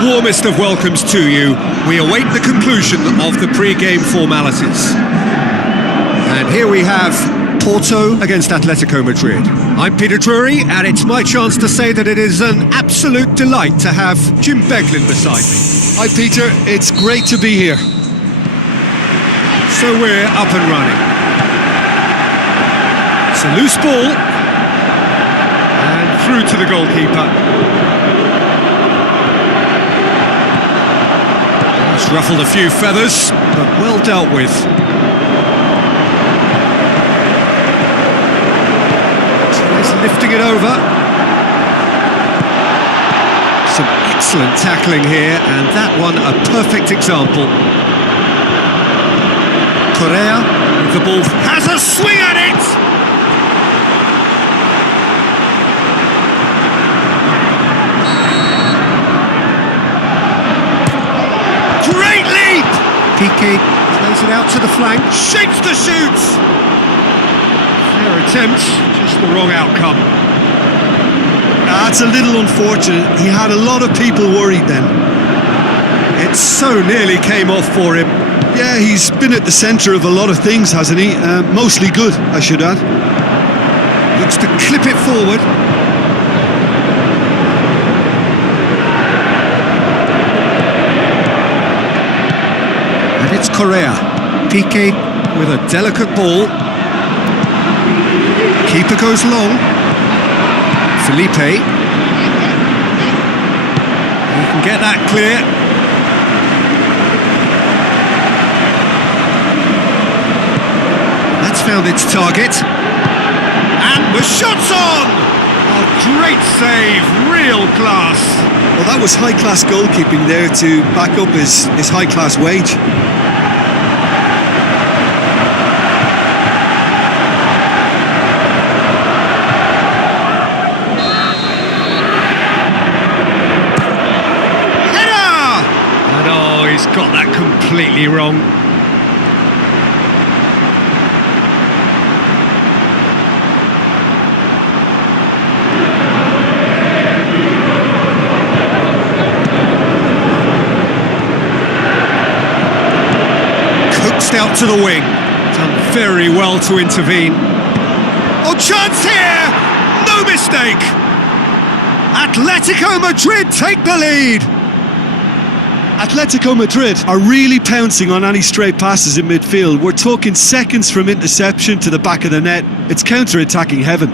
the warmest of welcomes to you. We await the conclusion of the pre-game formalities. And here we have Porto against Atletico Madrid. I'm Peter Drury, and it's my chance to say that it is an absolute delight to have Jim Beglin beside me. Hi Peter, it's great to be here. So we're up and running. It's a loose ball. And through to the goalkeeper. It's ruffled a few feathers, but well dealt with. Lifting it over. Some excellent tackling here, and that one a perfect example. Correa with the ball, has a swing at it! Great leap! Piqué plays it out to the flank, shapes the shoot! Fair attempt, just the wrong outcome. That's a little unfortunate. He had a lot of people worried then. It so nearly came off for him. Yeah, he's been at the centre of a lot of things, hasn't he? Mostly good, I should add. Looks to clip it forward. And it's Correa. Piqué with a delicate ball. Keeper goes long. Felipe. He can get that clear. That's found its target. And the shot's on! A great save, real class. Well, that was high-class goalkeeping there to back up his high-class wage. He's got that completely wrong. Coaxed out to the wing. Done very well to intervene. Oh, chance here! No mistake! Atletico Madrid take the lead! Atletico Madrid are really pouncing on any stray passes in midfield. We're talking seconds from interception to the back of the net. It's counter-attacking heaven.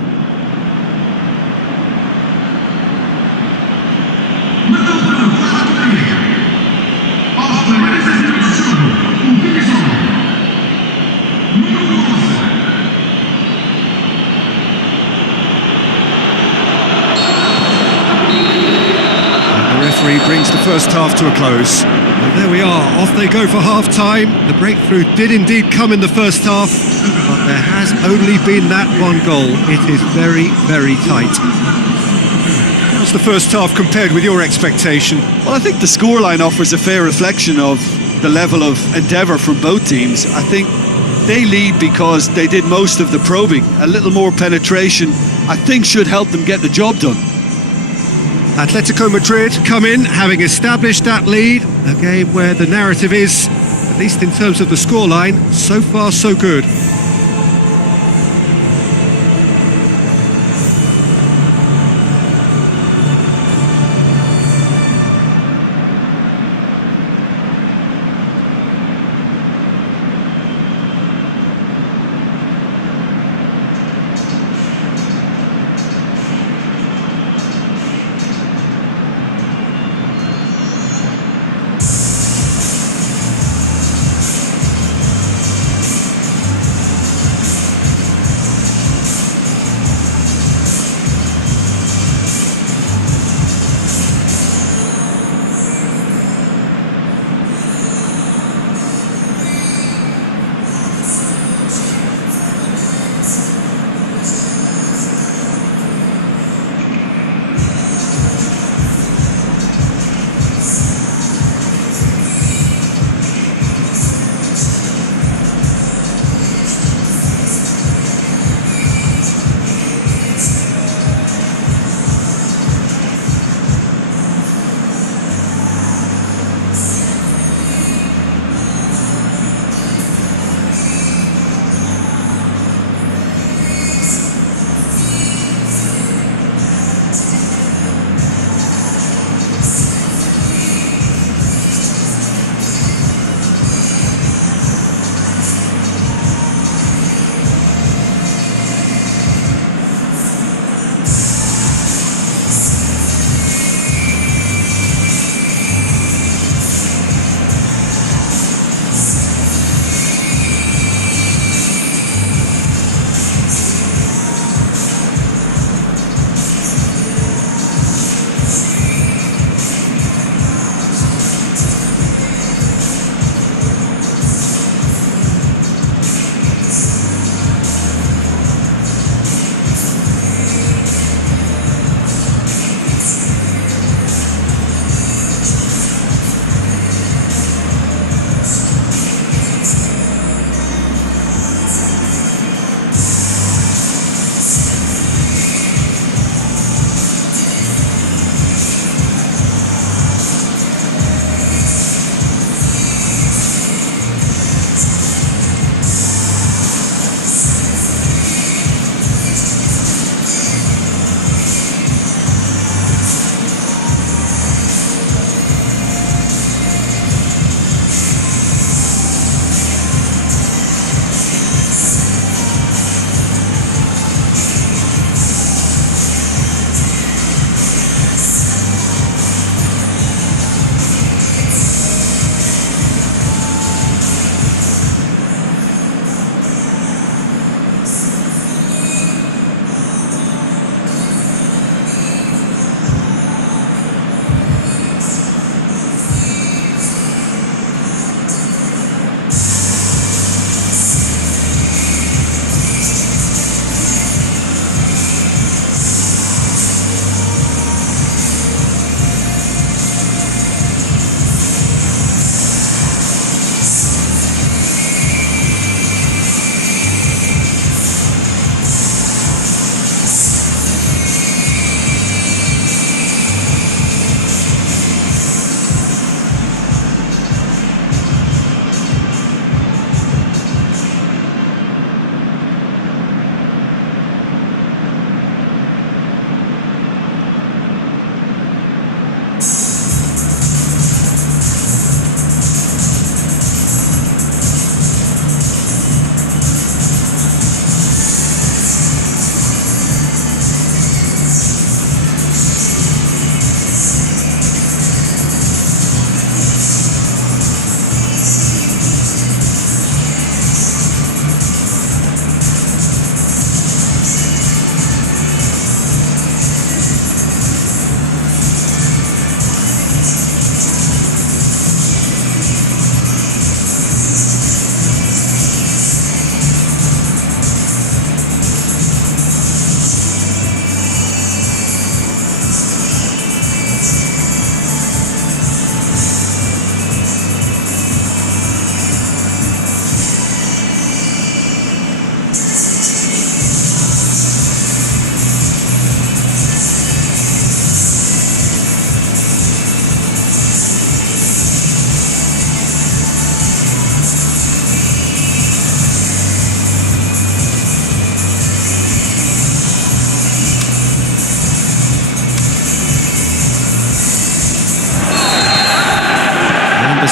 Brings the first half to a close. And there we are, off they go for half-time. The breakthrough did indeed come in the first half, but there has only been that one goal. It is very, very tight. How's the first half compared with your expectation? Well, I think the scoreline offers a fair reflection of the level of endeavour from both teams. I think they lead because they did most of the probing. A little more penetration, I think, should help them get the job done. Atletico Madrid come in having established that lead, a game where the narrative is, at least in terms of the scoreline, so far so good.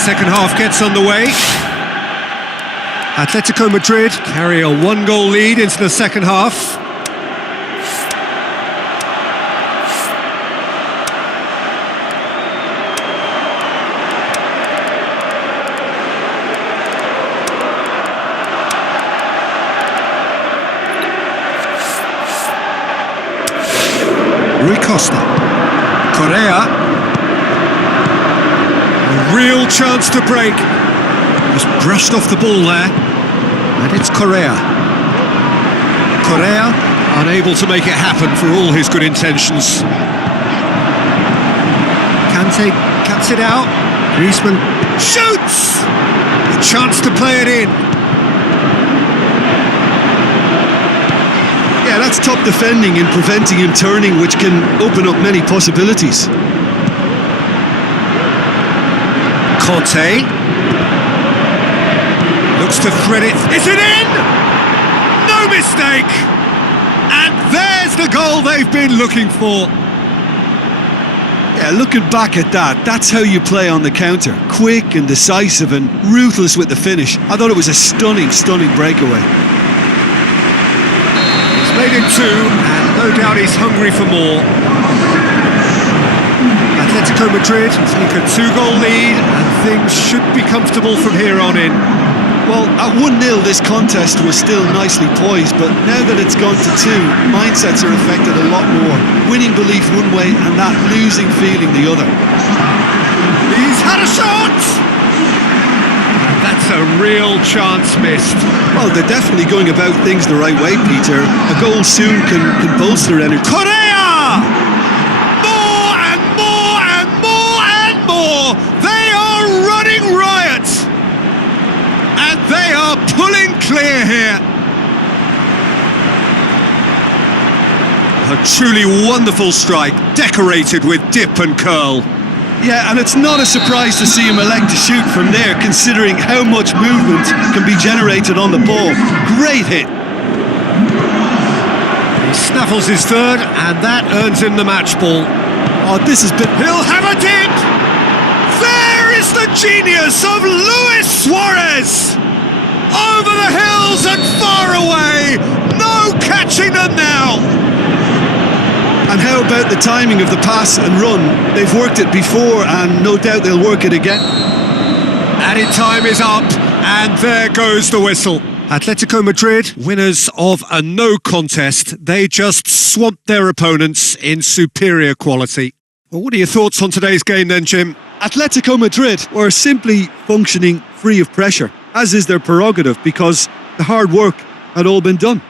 second half gets underway. Atletico Madrid carry a one-goal lead into the second half. Rui Costa. Correa. A real chance to break. Just brushed off the ball there. And it's Correa. Correa unable to make it happen for all his good intentions. Kante cuts it out. Griezmann shoots! A chance to play it in. Yeah, that's top defending and preventing him turning, which can open up many possibilities. Conte looks to thread it. Is it in? No mistake! And there's the goal they've been looking for. Yeah, looking back at that, that's how you play on the counter. Quick and decisive and ruthless with the finish. I thought it was a stunning, stunning breakaway. He's made it two, and no doubt he's hungry for more. Atletico Madrid take a two-goal lead, and things should be comfortable from here on in. Well, at 1-0 this contest was still nicely poised, but now that it's gone to two, mindsets are affected a lot more. Winning belief one way and that losing feeling the other. He's had a shot! And that's a real chance missed. Well, they're definitely going about things the right way, Peter. A goal soon can bolster energy. Correa! More and more and more and more! They are running riot! And they are pulling clear here. A truly wonderful strike, decorated with dip and curl. Yeah, and it's not a surprise to see him elect to shoot from there, considering how much movement can be generated on the ball. Great hit. He snaffles his third, and that earns him the match ball. Oh, this has been... He'll have a dip! There is the genius of Luis Suarez! Over the hills and far away! No catching them now! And how about the timing of the pass and run? They've worked it before, and no doubt they'll work it again. Added time is up, and there goes the whistle. Atletico Madrid, winners of a no contest. They just swamped their opponents in superior quality. Well, what are your thoughts on today's game then, Jim? Atletico Madrid were simply functioning free of pressure, as is their prerogative, because the hard work had all been done.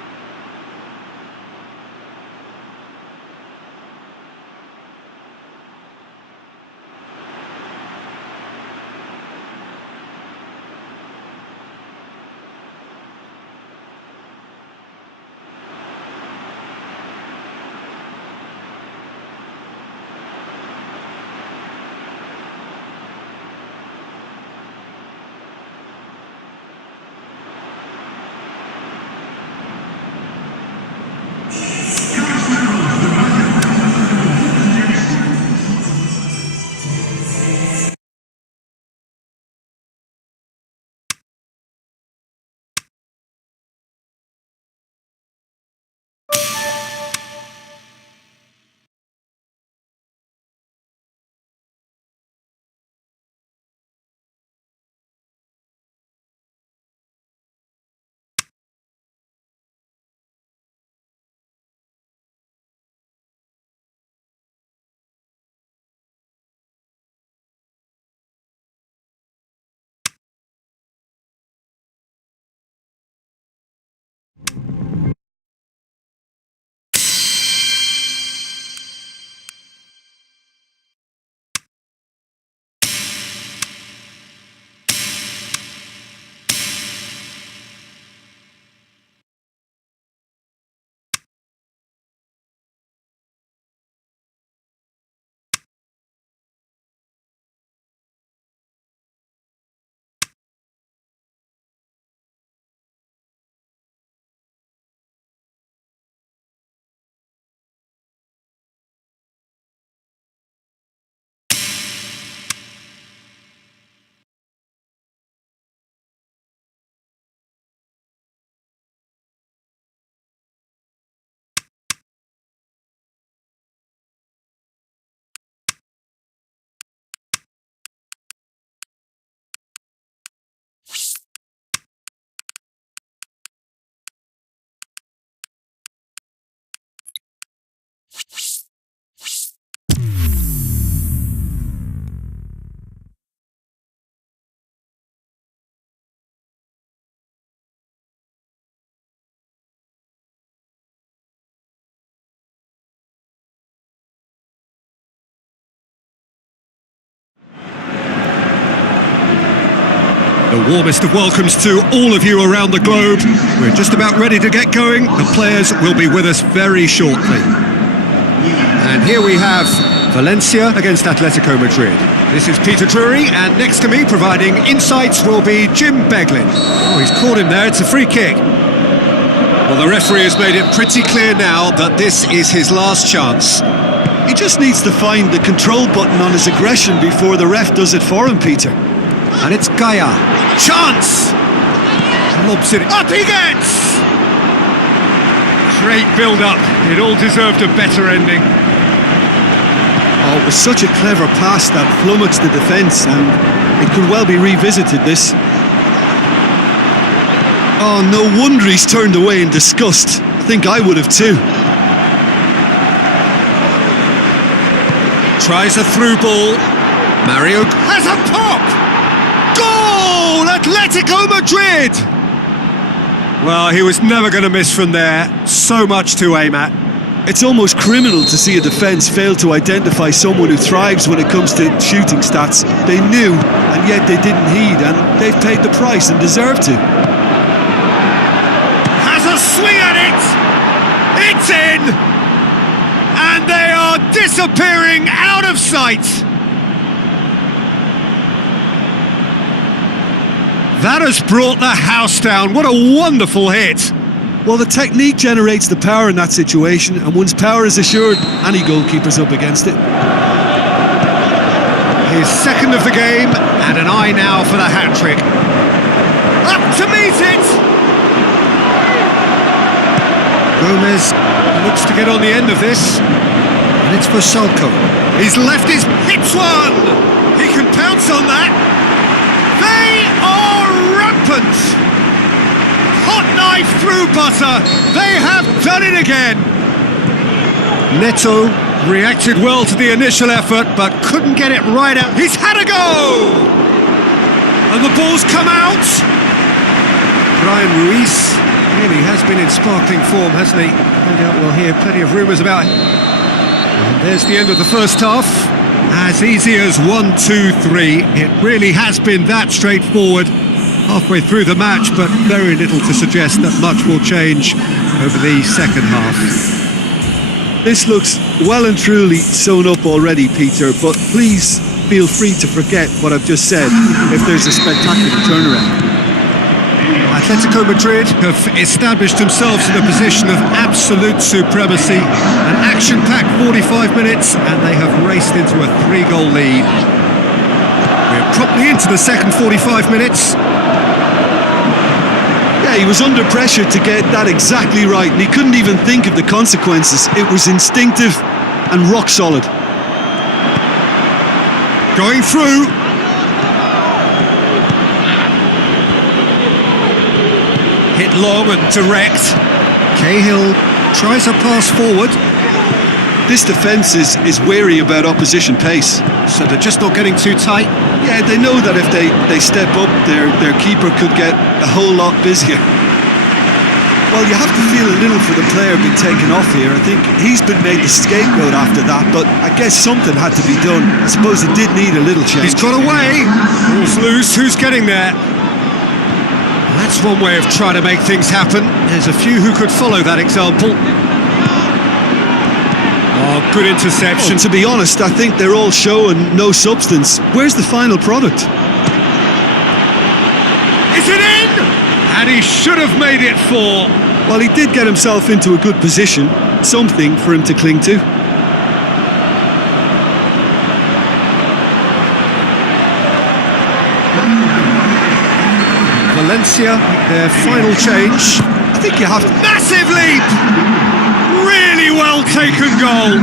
The warmest of welcomes to all of you around the globe. We're just about ready to get going. The players will be with us very shortly. And here we have Valencia against Atletico Madrid. This is Peter Drury, and next to me providing insights will be Jim Beglin. Oh, he's caught him there, it's a free kick. Well, the referee has made it pretty clear now that this is his last chance. He just needs to find the control button on his aggression before the ref does it for him, Peter. And it's Gaia. Chance! Lobs it. Up he gets! Great build-up. It all deserved a better ending. Oh, it was such a clever pass that flummoxed the defence, and it could well be revisited, this. Oh, no wonder he's turned away in disgust. I think I would have too. Tries a through ball. Mario has a pop! Goal! Atletico Madrid! Well, he was never going to miss from there. So much to aim at. It's almost criminal to see a defence fail to identify someone who thrives when it comes to shooting stats. They knew, and yet they didn't heed, and they've paid the price and deserve to. Has a swing at it! It's in! And they are disappearing out of sight! That has brought the house down. What a wonderful hit! Well, the technique generates the power in that situation, and once power is assured, any goalkeeper's up against it. His second of the game, and an eye now for the hat-trick. Up to meet it! Gomez looks to get on the end of this, and it's for Salco. He's left his hits one! He can pounce on that! They are rampant! Hot knife through butter. They have done it again. Neto reacted well to the initial effort, but couldn't get it right out. He's had a go! And the ball's come out. Brian Ruiz really has been in sparkling form, hasn't he? No doubt we'll hear plenty of rumours about it. And there's the end of the first half. As easy as 1, 2, 3. It really has been that straightforward. Halfway through the match, but very little to suggest that much will change over the second half. This looks well and truly sewn up already, Peter, but please feel free to forget what I've just said if there's a spectacular turnaround. Atletico Madrid have established themselves in a position of absolute supremacy. An action-packed 45 minutes, and they have raced into a 3-goal lead. We're promptly into the second 45 minutes. Yeah, he was under pressure to get that exactly right, and he couldn't even think of the consequences. It was instinctive and rock solid. Going through. Hit long and direct. Cahill tries a pass forward. This defence is wary about opposition pace. So they're just not getting too tight? Yeah, they know that if they step up, their keeper could get a whole lot busier. Well, you have to feel a little for the player being taken off here. I think he's been made the scapegoat after that, but I guess something had to be done. I suppose it did need a little change. He's got away. Ball's loose. Who's getting there? That's one way of trying to make things happen. There's a few who could follow that example. Oh, good interception. To be honest, I think they're all show and no substance. Where's the final product? Is it in? And he should have made it 4. Well, he did get himself into a good position. Something for him to cling to. Valencia, their final change. I think you have to... Massive leap! Really well taken goal.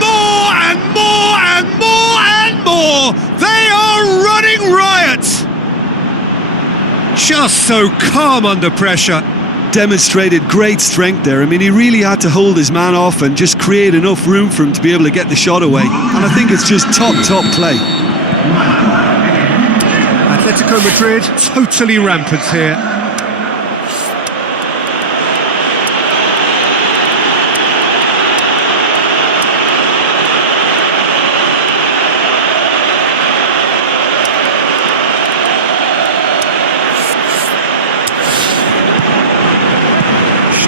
More and more and more and more. They are running riot. Just so calm under pressure. Demonstrated great strength there. I mean, he really had to hold his man off and just create enough room for him to be able to get the shot away. And I think it's just top play. Atletico Madrid totally rampant here.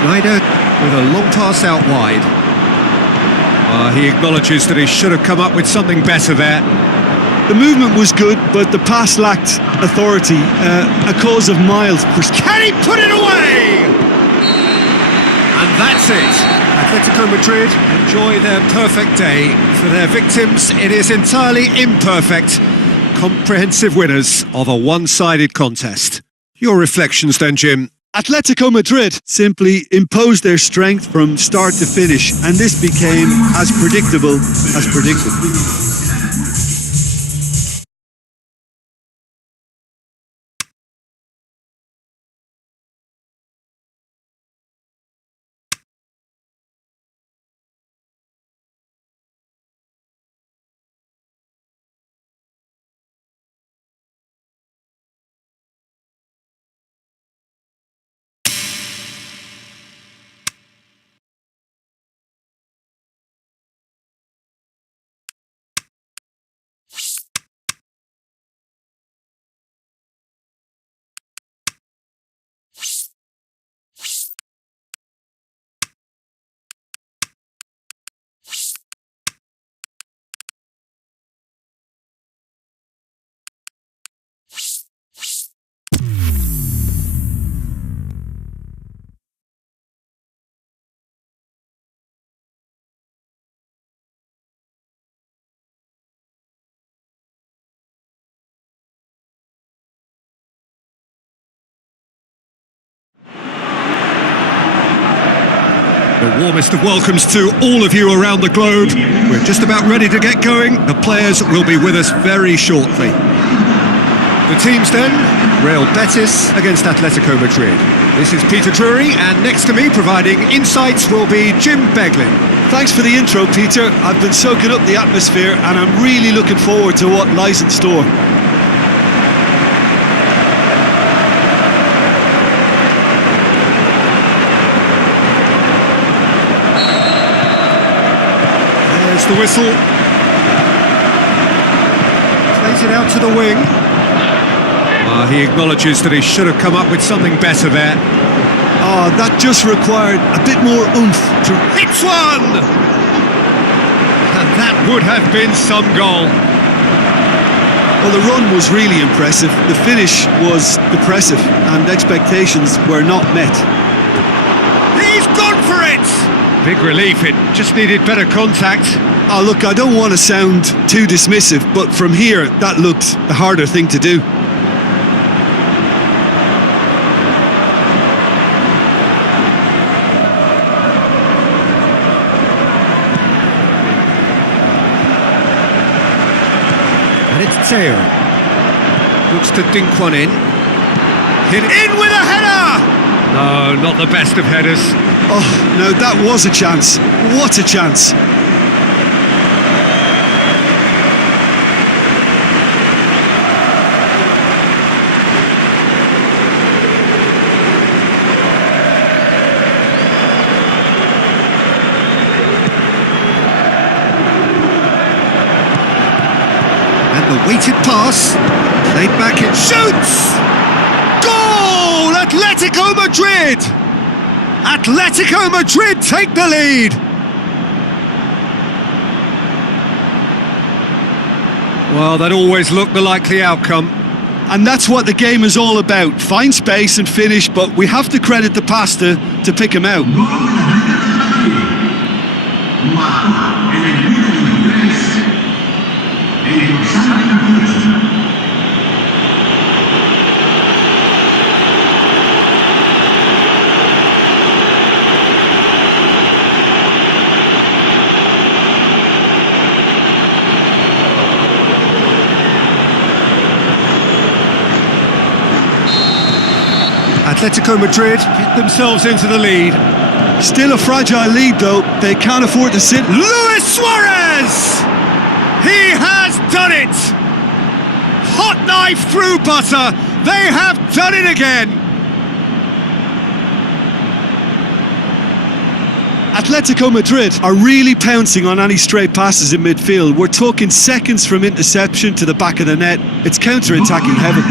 Schneider with a long pass out wide. He acknowledges that he should have come up with something better there. The movement was good, but the pass lacked authority. A cause of mild frustration. Can he put it away? And that's it. Atletico Madrid enjoy their perfect day. For their victims, it is entirely imperfect. Comprehensive winners of a one-sided contest. Your reflections then, Jim? Atletico Madrid simply imposed their strength from start to finish, and this became as predictable as predicted. The warmest of welcomes to all of you around the globe. We're just about ready to get going. The players will be with us very shortly. The teams then, Real Betis against Atletico Madrid. This is Peter Drury, and next to me providing insights will be Jim Beglin. Thanks for the intro, Peter. I've been soaking up the atmosphere and I'm really looking forward to what lies in store. The whistle. Plays it out to the wing. He acknowledges that he should have come up with something better there. That just required a bit more oomph to... Hits one! And that would have been some goal. Well, the run was really impressive. The finish was depressive and expectations were not met. He's gone for it! Big relief, it just needed better contact. Look, I don't want to sound too dismissive, but from here, that looked the harder thing to do. And it's Teo. Looks to dink one in. Hit in with a header! No, not the best of headers. Oh, no, that was a chance. What a chance. The weighted pass, played back, it shoots! Goal! Atletico Madrid! Atletico Madrid take the lead! Well, that always looked the likely outcome. And that's what the game is all about. Find space and finish, but we have to credit the pasta to pick him out. Atletico Madrid get themselves into the lead. Still a fragile lead though, they can't afford to sit. Luis Suarez! He has done it! Hot knife through butter, they have done it again! Atletico Madrid are really pouncing on any stray passes in midfield. We're talking seconds from interception to the back of the net. It's counter-attacking heaven.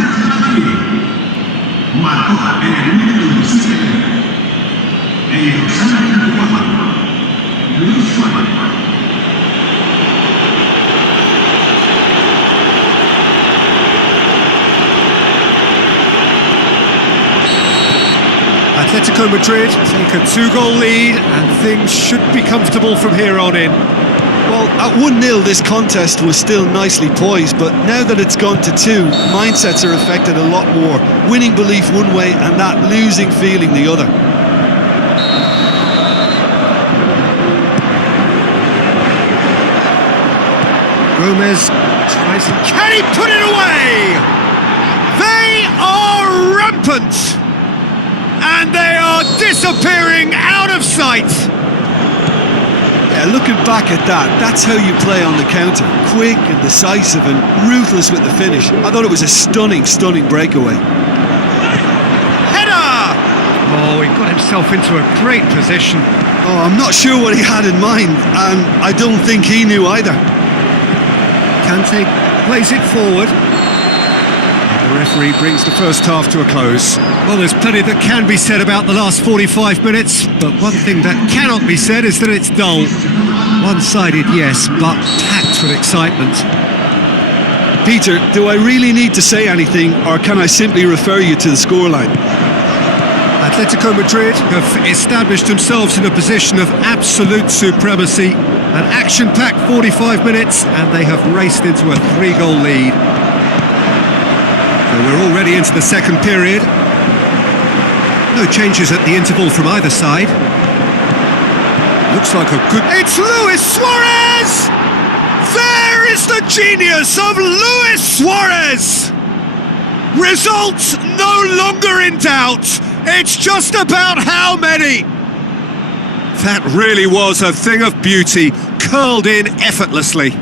Atletico Madrid take a 2-goal lead and things should be comfortable from here on in. Well, at 1-0 this contest was still nicely poised, but now that it's gone to 2, mindsets are affected a lot more. Winning belief one way and that losing feeling the other. Gomez tries to... Can he put it away? They are rampant! And they are disappearing out of sight! Yeah, looking back at that, that's how you play on the counter. Quick and decisive and ruthless with the finish. I thought it was a stunning, stunning breakaway. Header! Oh, he got himself into a great position. Oh, I'm not sure what he had in mind, and I don't think he knew either. Kante plays it forward. The referee brings the first half to a close. Well, there's plenty that can be said about the last 45 minutes, but one thing that cannot be said is that it's dull. One-sided, yes, but packed with excitement. Peter, do I really need to say anything, or can I simply refer you to the scoreline? Atletico Madrid have established themselves in a position of absolute supremacy. An action-packed 45 minutes, and they have raced into a 3-goal lead. So we're already into the second period. No changes at the interval from either side. Looks like a good... It's Luis Suarez! There is the genius of Luis Suarez! Results no longer in doubt. It's just about how many. That really was a thing of beauty, curled in effortlessly.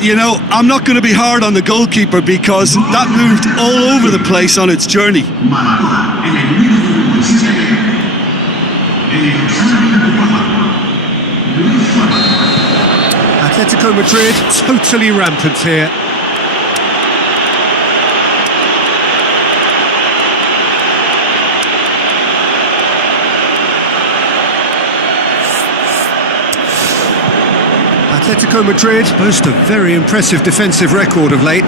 You know, I'm not going to be hard on the goalkeeper because that moved all over the place on its journey. Atletico Madrid totally rampant here. Atletico Madrid boast a very impressive defensive record of late.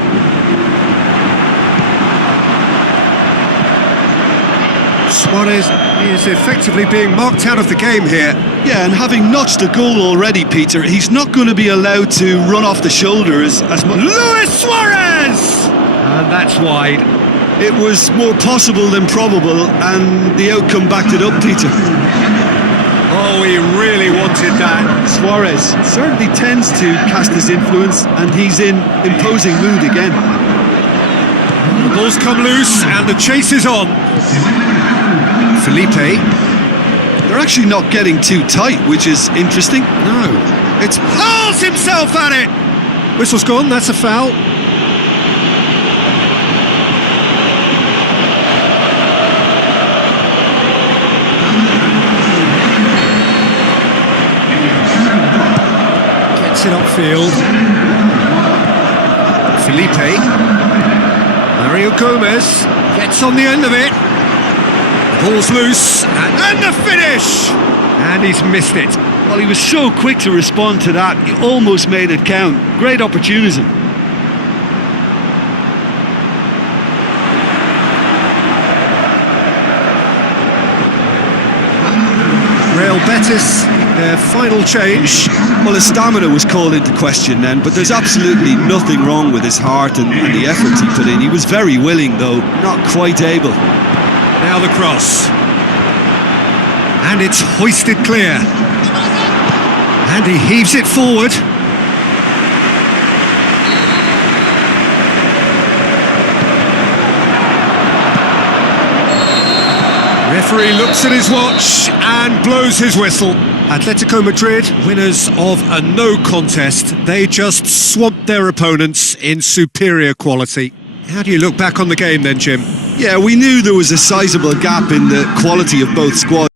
Suarez is effectively being marked out of the game here. Yeah, and having notched a goal already, Peter, he's not going to be allowed to run off the shoulder as much. Luis Suarez! And that's wide. It was more possible than probable, and the outcome backed it up, Peter. Oh, he really wanted that. Suarez certainly tends to cast his influence, and he's in imposing mood again. The ball's come loose, and the chase is on. Felipe. They're actually not getting too tight, which is interesting. No. It's hurls himself at it! Whistle's gone, that's a foul. It upfield. Felipe. Mario Gomez gets on the end of it. The ball's loose, and the finish! And he's missed it. Well, he was so quick to respond to that, he almost made it count. Great opportunism. Real Betis, their final change. Well, his stamina was called into question then, but there's absolutely nothing wrong with his heart and the effort he put in. He was very willing, though, not quite able. Now the cross. And it's hoisted clear. And he heaves it forward. Referee looks at his watch and blows his whistle. Atletico Madrid, winners of a no contest. They just swamped their opponents in superior quality. How do you look back on the game then, Jim? Yeah, we knew there was a sizable gap in the quality of both squads.